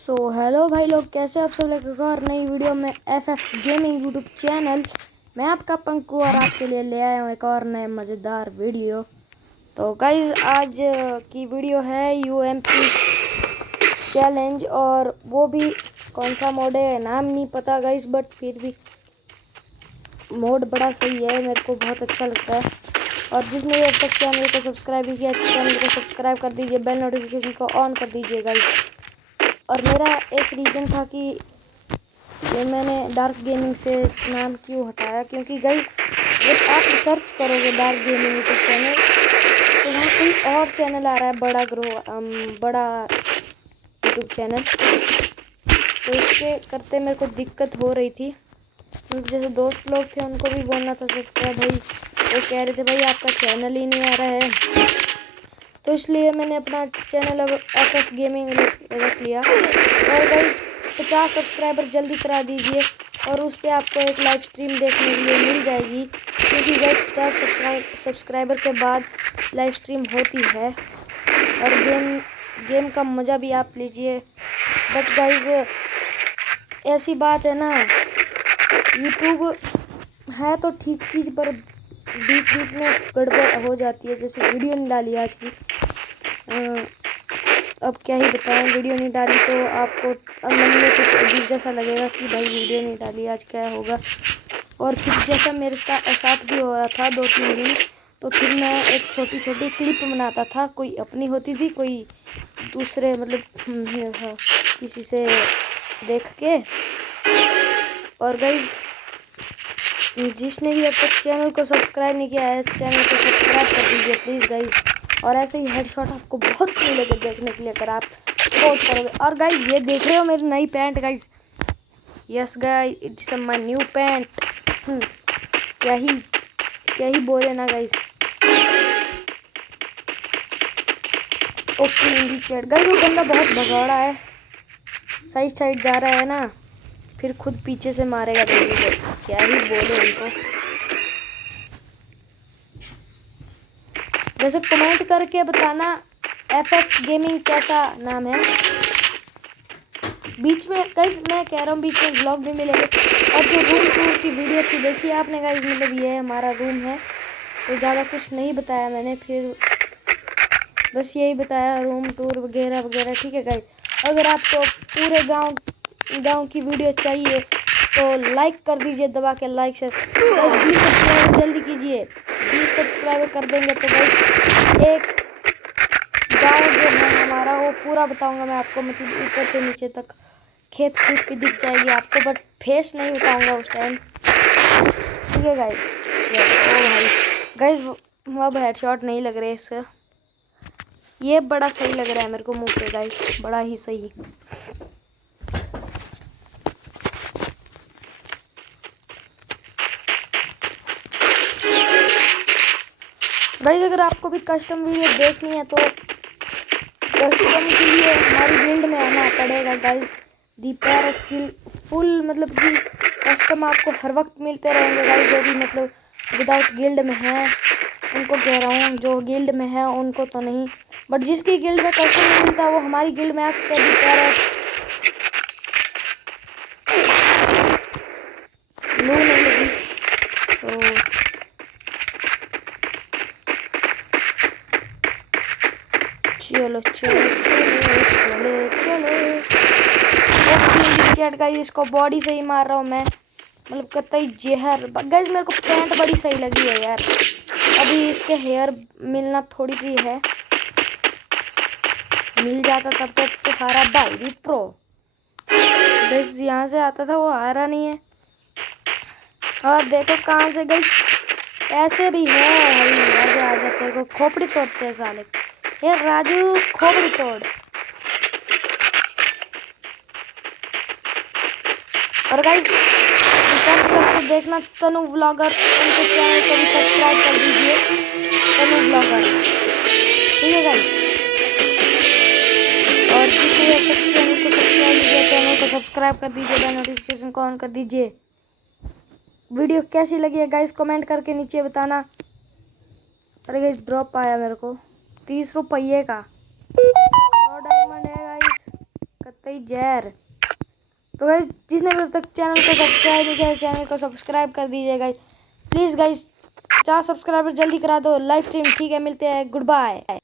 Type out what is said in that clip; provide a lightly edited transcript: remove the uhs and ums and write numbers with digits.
Hello भाई लोग, कैसे आप सब लोग एक और नई वीडियो में एफएफ गेमिंग यूट्यूब चैनल। मैं आपका पंकु और आपके लिए ले आया हूँ एक और नए मज़ेदार वीडियो। तो गाइज आज की वीडियो है यूएमपी चैलेंज, और वो भी कौन सा मोड है नाम नहीं पता गाइज, बट फिर भी मोड बड़ा सही है, मेरे को बहुत अच्छा लगता है। और जिसने भी अब तक चैनल को सब्सक्राइब नहीं किया, चैनल को सब्सक्राइब कर दीजिए, बेल नोटिफिकेशन को ऑन कर दीजिए गाइज। और मेरा एक रीज़न था कि ये मैंने डार्क गेमिंग से नाम क्यों हटाया, क्योंकि गाइस जब आप सर्च करोगे डार्क गेमिंग यूट्यूब चैनल तो वहाँ कोई और चैनल आ रहा है, बड़ा यूट्यूब चैनल। तो इसके करते मेरे को दिक्कत हो रही थी, क्योंकि जैसे दोस्त लोग थे उनको भी बोलना था सब्सक्राइब भाई, वो कह रहे थे भाई आपका चैनल ही नहीं आ रहा है। तो इसलिए मैंने अपना चैनल अब एफएफ गेमिंग रख लिया। और भाई 50 सब्सक्राइबर जल्दी करा दीजिए, और उस पर आपको एक लाइव स्ट्रीम देखने के लिए मिल जाएगी, क्योंकि गाइस 50 सब्सक्राइबर के बाद लाइव स्ट्रीम होती है और गेम का मज़ा भी आप लीजिए। बट गाइस ऐसी बात है ना, यूट्यूब है तो ठीक चीज़, पर बीच बीच में गड़बड़ हो जाती है। जैसे वीडियो नहीं डाली आज की, अब क्या ही बताएं, वीडियो नहीं डाली तो आपको अब मन में कुछ अजीब जैसा लगेगा कि भाई वीडियो नहीं डाली, आज क्या होगा। और फिर जैसा मेरे साथ भी हो रहा था 2-3 दिन, तो फिर मैं एक छोटी छोटी क्लिप बनाता था, कोई अपनी होती थी, कोई दूसरे मतलब किसी से देख के। और गाइस जिसने भी अब तक चैनल को सब्सक्राइब नहीं किया है, चैनल को सब्सक्राइब कर दीजिए प्लीज़ गाइस। और ऐसे ही हेडशॉट आपको बहुत मिलेगा देखने के लिए अगर आप सपोर्ट करोगे। और गाइस ये देख रहे हो मेरी नई pant guys, yes guys it's my new pant. क्या ही बोले ना guys. Okay Hindi chat guys, वो बंदा बहुत भगौड़ा है, साइड जा रहा है ना, फिर खुद पीछे से मारेगा। देखिए क्या ही बोले उनको। वैसे कमेंट करके बताना एफएफ गेमिंग कैसा नाम है। बीच में गाइस मैं कह रहा हूँ बीच में व्लॉग भी मिलेंगे। और जो रूम टूर की वीडियो थी देखी आपने गाइस, मतलब ये हमारा रूम है, तो ज़्यादा कुछ नहीं बताया मैंने, फिर बस यही बताया रूम टूर वगैरह वगैरह। ठीक है गाइस, अगर आपको पूरे गांव की वीडियो चाहिए तो लाइक कर दीजिए, दबा के लाइक शेयर। 20 सब्सक्राइबर जल्दी कीजिए, 20 सब्सक्राइबर कर देंगे तो गाइस एक गाँव जो है हमारा वो पूरा बताऊंगा मैं आपको, मतलब ऊपर से नीचे तक खेत खूत भी दिख जाएगी आपको, बट फेस नहीं बताऊंगा उस टाइम। ठीक है गाइस। ओ भाई गाइस अब हेडशॉट नहीं लग रहे इसका, ये बड़ा सही लग रहा है मेरे को मुंह पे गाइस, बड़ा ही सही। गाइस अगर आपको भी कस्टम वीडियो देखनी है तो कस्टम के लिए हमारी गिल्ड में आना पड़ेगा गाइस। दी पैरेट स्किल फुल, मतलब कि कस्टम आपको हर वक्त मिलते रहेंगे गाइस। जो भी मतलब विदाउट गिल्ड में है उनको कह रहा हूँ, जो गिल्ड में है उनको तो नहीं, बट जिसकी गिल्ड में कस्टम नहीं मिलता वो हमारी गिल्ड में आ सकते हैं। दी पैरेट ब्लू नहीं लगी तो चलो चलो चलो चलो चलो। चैट गाइस इसको बॉडी से ही मार रहा हूँ मैं, मतलब कतई जहर। गाइस मेरे को पैंट बड़ी सही लगी है यार, अभी इसके हेयर मिलना थोड़ी सी है, मिल जाता तब तक तो हारा भाई भी प्रो। गाइस यहाँ से आता था वो हारा नहीं है, और देखो कहाँ से गई, ऐसे भी है। आजा आजा, तेरे को खोपड़ी तोड़ते हैं साले, ये राजू खोपड़ी तोड़। और गाइस सर्च करके देखना तनु व्लॉगर, उनके चैनल को भी सब्सक्राइब कर दीजिए, तनु व्लॉगर। ठीक है गाइस, और जिसने अब तक चैनल को सब्सक्राइब किया चैनल को सब्सक्राइब कर दीजिए, बेल नोटिफिकेशन को ऑन कर दीजिए। वीडियो कैसी लगी है गाइस कमेंट करके नीचे बताना। अरे गाइस ड्रॉप आया मेरे को 30 रुपये का, 100 डायमंड है गाइस, कत्ते कई जहर। तो गाइस जिसने अभी तक चैनल को सब्सक्राइब नहीं किया चैनल को सब्सक्राइब कर दीजिए गाइस प्लीज़ गाइस। 50 सब्सक्राइबर जल्दी करा दो लाइव स्ट्रीम। ठीक है, मिलते हैं, गुड बाय।